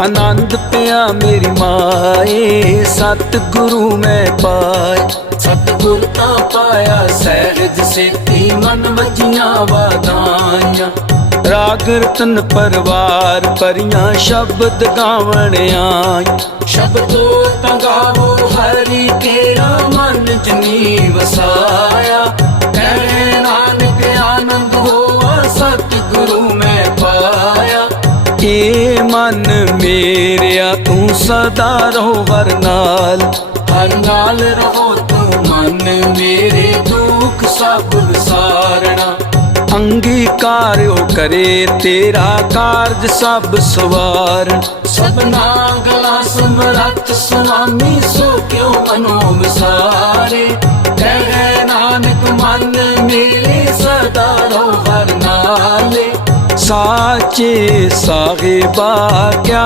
ਆਨੰਦ ਪਿਆ ਮੇਰੀ ਮਾਏ ਸਤ ਗੁਰੂ ਮੈਂ ਪਾਏ। ਸਤਿਗੁਰ ਤਾਂ ਪਾਇਆ ਸਹਿਜ ਸੇਤੀ, ਮਨ ਵਜੀਆਂ ਵਾਦਾਈਆਂ ਰਾਗ ਰਤਨ ਪਰਵਾਰ ਪਰੀਆਂ ਸ਼ਬਦ ਗਾਵਣ ਆਈ ਸ਼ਬਦੋ ਤਾਂ ਗਾਵੋ ਹਰੀ ਤੇਰਾ ਮਨ ਜਨੀ ਵਸਾਇਆ ਕਹਿ ਨਾਨਕ ਆਨੰਦ ਹੋਆ, ਸਤਿਗੁਰੂ ਮੈਂ ਪਾਇਆ। ਏ ਮਨ ਮੇਰਿਆ ਤੂੰ ਸਦਾ ਰਹੋ ਹਰ ਨਾਲ। ਹਰ ਨਾਲ ਰਹੋ ਤੂੰ ਮਨ ਮੇਰੇ ਦੁੱਖ ਸਭ ਵਿਸਾਰਣਾ ਅੰਗੀਕਾਰਿਓ ਕਰੇ ਤੇਰਾ ਕਾਰਜ ਸਭ ਸਵਾਰਨ ਸਭਨਾ ਗਲਾ ਸਮਰੱਥ ਸੁਆਮੀ ਸੋ ਕਿਉ ਮਨੋ ਵਿਸਾਰੇ? ਕਹਿ ਨਾਨਕ ਮਨ ਮੇਰੇ ਸਦਾ ਰਹੋ ਹਰ ਨਾਲੇ। ਸਾਚੇ ਸਾਹਿਬਾ ਕਿਆ